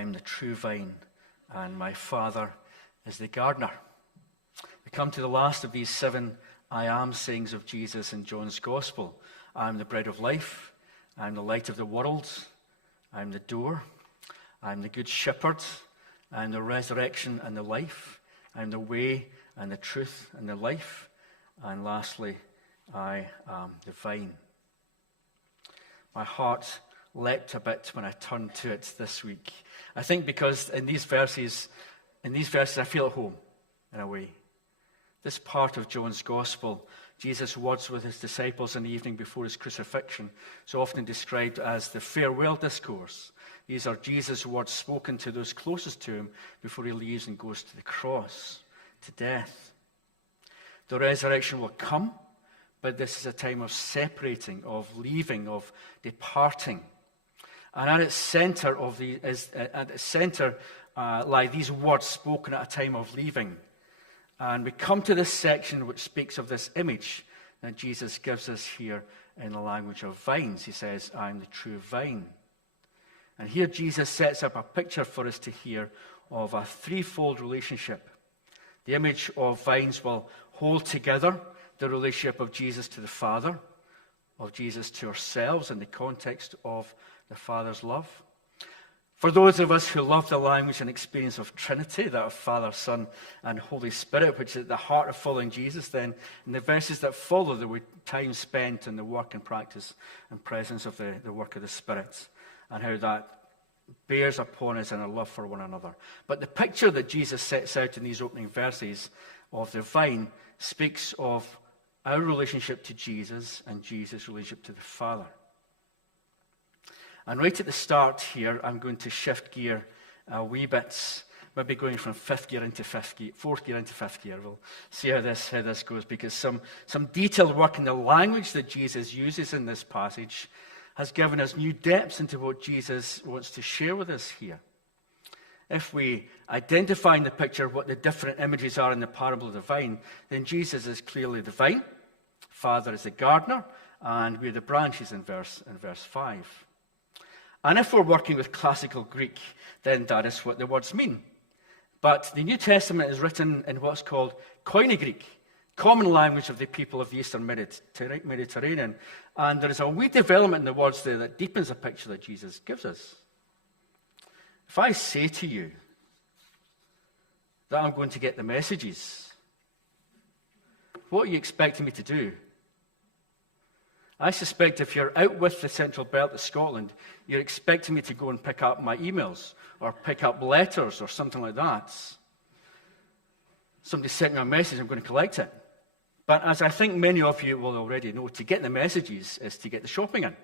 am the true vine, and my Father is the gardener. We come to the last of these 7 I am sayings of Jesus in John's Gospel. I am the bread of life. I am the light of the world. I am the door. I am the good shepherd. I am the resurrection and the life. I am the way and the truth and the life. And lastly, I am the vine. My heart leapt a bit when I turned to it this week. I think because in these verses I feel at home in a way. This part of John's Gospel, Jesus' words with his disciples in the evening before his crucifixion, so often described as the farewell discourse. These are Jesus' words spoken to those closest to him before he leaves and goes to the cross, to death. The resurrection will come, but this is a time of separating, of leaving, of departing. And at its center lie these words spoken at a time of leaving. And we come to this section which speaks of this image that Jesus gives us here in the language of vines. He says, I am the true vine. And here Jesus sets up a picture for us to hear of a threefold relationship. The image of vines will hold together the relationship of Jesus to the Father, of Jesus to ourselves in the context of the Father's love. For those of us who love the language and experience of Trinity, that of Father, Son, and Holy Spirit, which is at the heart of following Jesus, then in the verses that follow, there will be time spent in the work and practice and presence of the work of the Spirit, and how that bears upon us in our love for one another. But the picture that Jesus sets out in these opening verses of the vine speaks of our relationship to Jesus and Jesus' relationship to the Father. And right at the start here, I'm going to shift gear a wee bit, maybe going from fourth gear into fifth gear. We'll see how this goes, because some detailed work in the language that Jesus uses in this passage has given us new depths into what Jesus wants to share with us here. If we identify in the picture what the different images are in the parable of the vine, then Jesus is clearly the vine, Father is the gardener, and we're the branches in verse 5. And if we're working with classical Greek, then that is what the words mean. But the New Testament is written in what's called Koine Greek, common language of the people of the Eastern Mediterranean. And there is a wee development in the words there that deepens the picture that Jesus gives us. If I say to you that I'm going to get the messages, what are you expecting me to do? I suspect if you're out with the Central Belt of Scotland, you're expecting me to go and pick up my emails or pick up letters or something like that. Somebody sent me a message, I'm going to collect it. But as I think many of you will already know, to get the messages is to get the shopping in.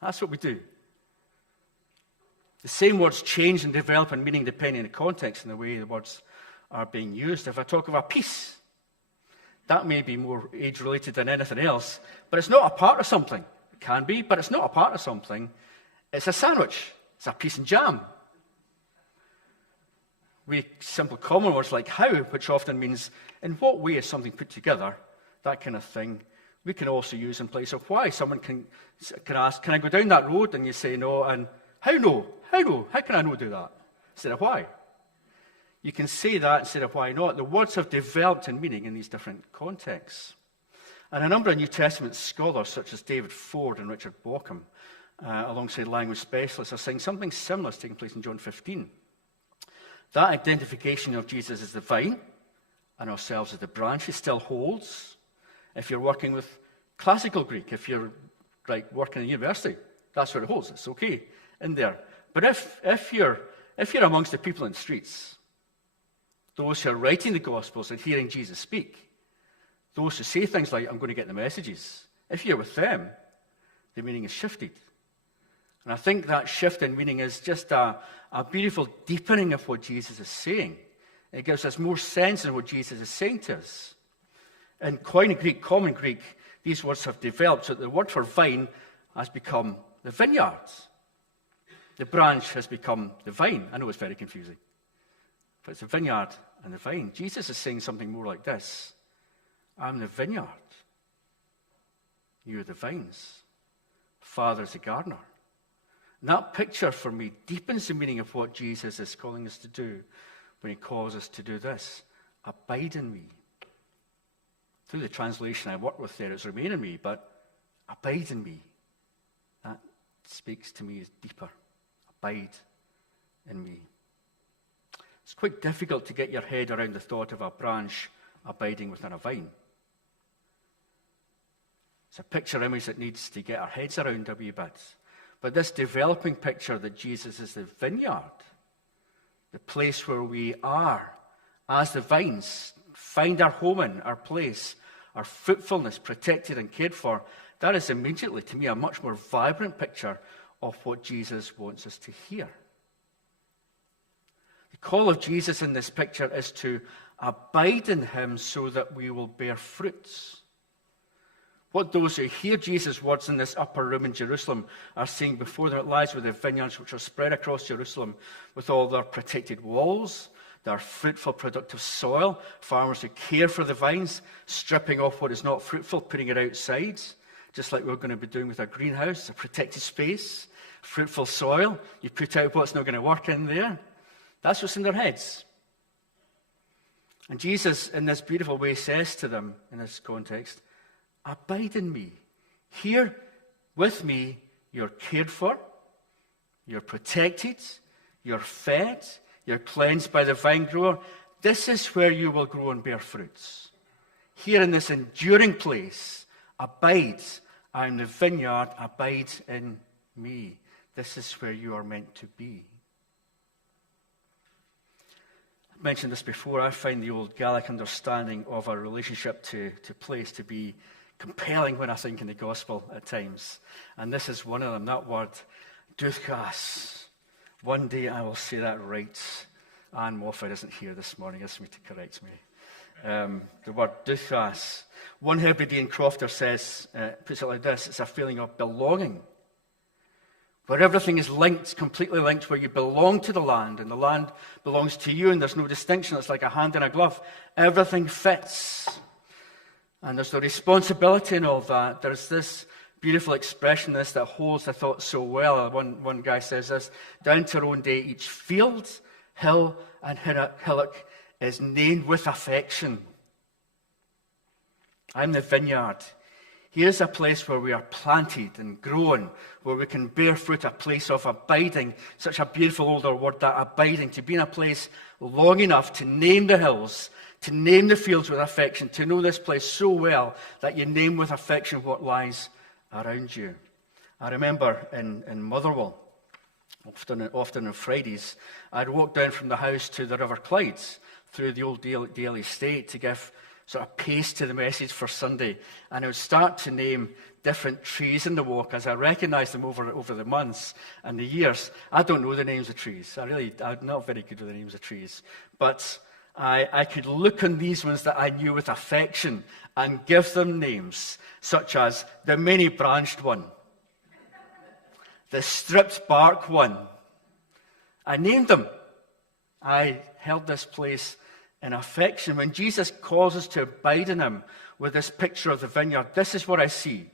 That's what we do. The same words change and develop in meaning depending on the context and the way the words are being used. If I talk of a piece, that may be more age-related than anything else, but it's not a part of something. It can be, but it's not a part of something. It's a sandwich. It's a piece of jam. We simple common words like how, which often means in what way is something put together, that kind of thing, we can also use in place of why. Someone can ask, can I go down that road? And you say no, and how no? How no? How can I not do that? Instead of why. You can say that instead of why not. The words have developed in meaning in these different contexts. And a number of New Testament scholars, such as David Ford and Richard Bauckham, alongside language specialists, are saying something similar is taking place in John 15. That identification of Jesus as the vine and ourselves as the branches still holds. If you're working with classical Greek, if you're working in a university, that's where it holds. It's okay in there. But if you're amongst the people in the streets, those who are writing the Gospels and hearing Jesus speak, those who say things like, I'm going to get the messages, if you're with them, the meaning is shifted. And I think that shift in meaning is just a beautiful deepening of what Jesus is saying. It gives us more sense in what Jesus is saying to us. In Koine Greek, common Greek, these words have developed so that the word for vine has become the vineyard. The branch has become the vine. I know it's very confusing. But it's the vineyard and the vine. Jesus is saying something more like this. I'm the vineyard. You're the vines. Father's the gardener. And that picture for me deepens the meaning of what Jesus is calling us to do when he calls us to do this. Abide in me. Through the translation I work with there, it's remain in me, but abide in me. That speaks to me as deeper. Abide in me. It's quite difficult to get your head around the thought of a branch abiding within a vine. It's a picture image that needs to get our heads around a wee bit. But this developing picture that Jesus is the vineyard, the place where we are as the vines, find our home in, our place, our fruitfulness protected and cared for, that is immediately, to me, a much more vibrant picture of what Jesus wants us to hear. The call of Jesus in this picture is to abide in him so that we will bear fruits. What those who hear Jesus' words in this upper room in Jerusalem are seeing before them, it lies with the vineyards which are spread across Jerusalem with all their protected walls, their fruitful, productive soil, farmers who care for the vines, stripping off what is not fruitful, putting it outside, just like we're going to be doing with our greenhouse, a protected space, fruitful soil. You put out what's not going to work in there. That's what's in their heads. And Jesus, in this beautiful way, says to them in this context, abide in me. Here with me, you're cared for, you're protected, you're fed, you're cleansed by the vine grower. This is where you will grow and bear fruits. Here in this enduring place, abide. I'm the vineyard, abide in me. This is where you are meant to be. I've mentioned this before. I find the old Gaelic understanding of our relationship to place to be compelling when I think in the gospel at times. And this is one of them, that word, duchas. One day I will say that right. Anne Moffat isn't here this morning, asked me to correct me. The word duchas. One Hebridean crofter says, puts it like this, it's a feeling of belonging. Where everything is linked, completely linked, where you belong to the land, and the land belongs to you, and there's no distinction, it's like a hand in a glove. Everything fits. And there's the responsibility in all that. There's this beautiful expression, this that holds the thought so well. One guy says this, down to our own day, each field, hill, and hillock is named with affection. I'm the vineyard. Here's a place where we are planted and grown, where we can bear fruit, a place of abiding. Such a beautiful older word, that abiding, to be in a place long enough to name the hills, to name the fields with affection, to know this place so well that you name with affection what lies around you. I remember in Motherwell, often on Fridays, I'd walk down from the house to the River Clydes through the old Daly estate to give sort of pace to the message for Sunday. And I would start to name different trees in the walk as I recognised them over the months and the years. I don't know the names of trees. I'm not very good with the names of trees. But I could look on these ones that I knew with affection and give them names, such as the many-branched one, the stripped bark one. I named them. I held this place in affection. When Jesus calls us to abide in him with this picture of the vineyard, this is what I see.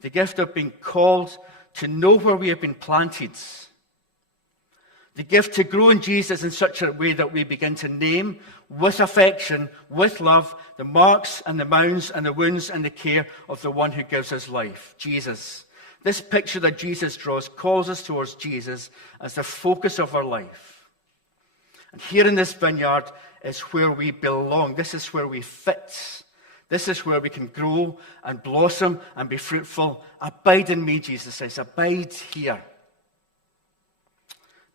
The gift of being called to know where we have been planted. The gift to grow in Jesus in such a way that we begin to name with affection, with love, the marks and the mounds and the wounds and the care of the one who gives us life, Jesus. This picture that Jesus draws calls us towards Jesus as the focus of our life. And here in this vineyard is where we belong. This is where we fit. This is where we can grow and blossom and be fruitful. Abide in me, Jesus says. Abide here.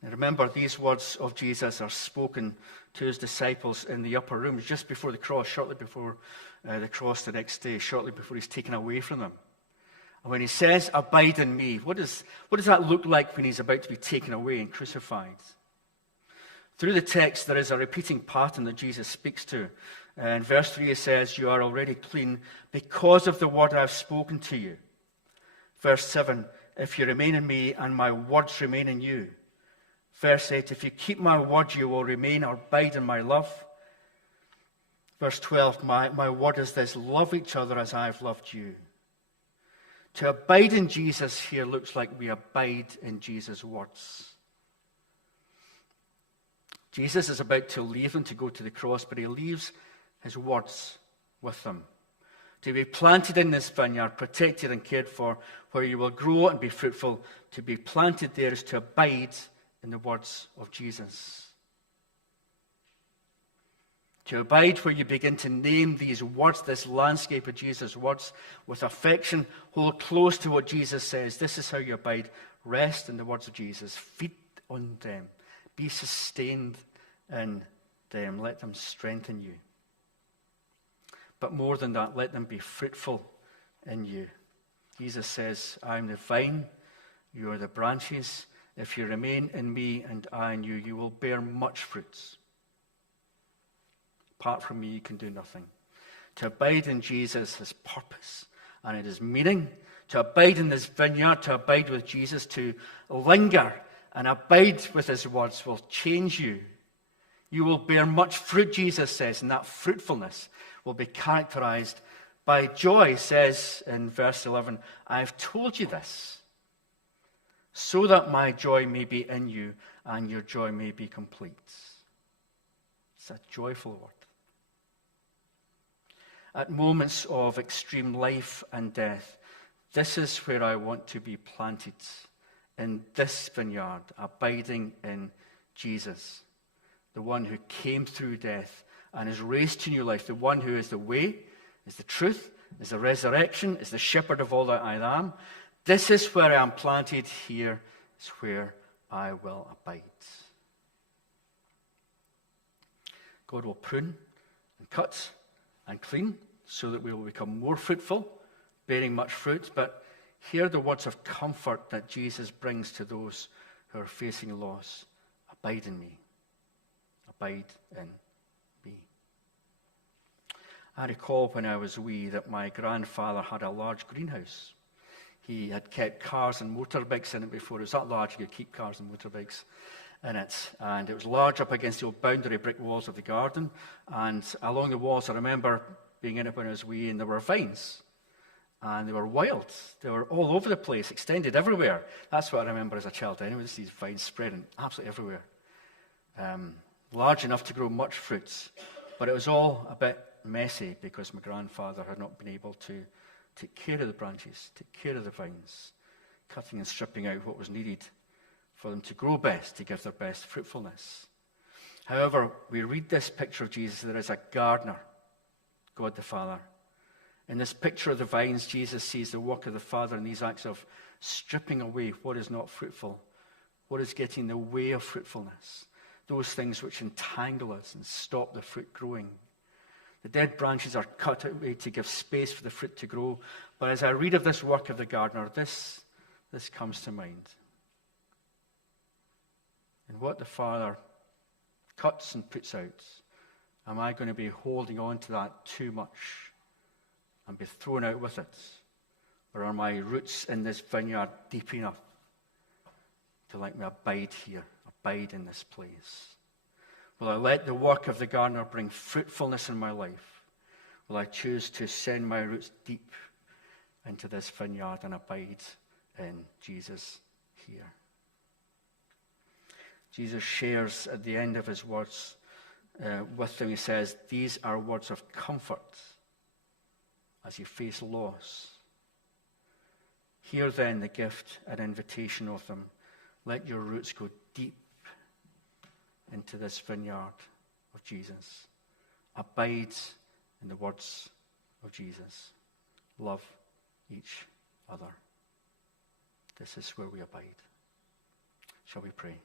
Now remember, these words of Jesus are spoken to his disciples in the upper room just before the cross, shortly before the cross the next day, shortly before he's taken away from them. And when he says, abide in me, what does that look like when he's about to be taken away and crucified? Through the text, there is a repeating pattern that Jesus speaks to. In verse 3, it says, you are already clean because of the word I have spoken to you. Verse 7, if you remain in me and my words remain in you. Verse 8, if you keep my word, you will remain or abide in my love. Verse 12, my word is this, love each other as I have loved you. To abide in Jesus here looks like we abide in Jesus' words. Jesus is about to leave them to go to the cross, but he leaves his words with them. To be planted in this vineyard, protected and cared for, where you will grow and be fruitful. To be planted there is to abide in the words of Jesus. To abide where you begin to name these words, this landscape of Jesus' words with affection. Hold close to what Jesus says. This is how you abide. Rest in the words of Jesus. Feed on them. Be sustained in them. Let them strengthen you. But more than that, let them be fruitful in you. Jesus says, I am the vine, you are the branches. If you remain in me and I in you, you will bear much fruits. Apart from me, you can do nothing. To abide in Jesus has purpose and it has meaning. To abide in this vineyard, to abide with Jesus, to linger and abide with his words will change you. You will bear much fruit, Jesus says, and that fruitfulness will be characterized by joy. He says in verse 11, I have told you this, so that my joy may be in you and your joy may be complete. It's a joyful word. At moments of extreme life and death, this is where I want to be planted, in this vineyard, abiding in Jesus, the one who came through death and is raised to new life, the one who is the way, is the truth, is the resurrection, is the shepherd of all that I am. This is where I am planted, here is where I will abide. God will prune and cut and clean so that we will become more fruitful, bearing much fruit. But hear the words of comfort that Jesus brings to those who are facing loss. Abide in me. Abide in me. I recall when I was wee that my grandfather had a large greenhouse. He had kept cars and motorbikes in it before. It was that large you could keep cars and motorbikes in it. And it was large up against the old boundary brick walls of the garden. And along the walls, I remember being in it when I was wee, and there were vines. And they were wild. They were all over the place, extended everywhere. That's what I remember as a child. Anyway, just these vines spreading absolutely everywhere. Large enough to grow much fruits. But it was all a bit messy because my grandfather had not been able to take care of the branches, take care of the vines, cutting and stripping out what was needed for them to grow best, to give their best fruitfulness. However, we read this picture of Jesus. There is a gardener, God the Father. In this picture of the vines, Jesus sees the work of the Father in these acts of stripping away what is not fruitful, what is getting in the way of fruitfulness, those things which entangle us and stop the fruit growing. The dead branches are cut away to give space for the fruit to grow. But as I read of this work of the gardener, this comes to mind. And what the Father cuts and puts out, am I going to be holding on to that too much and be thrown out with it? Or are my roots in this vineyard deep enough to let me abide here, abide in this place? Will I let the work of the gardener bring fruitfulness in my life? Will I choose to send my roots deep into this vineyard and abide in Jesus here? Jesus shares at the end of his words with them. He says, these are words of comfort as you face loss. Hear then the gift and invitation of them. Let your roots go deep into this vineyard of Jesus. Abide in the words of Jesus. Love each other. This is where we abide. Shall we pray?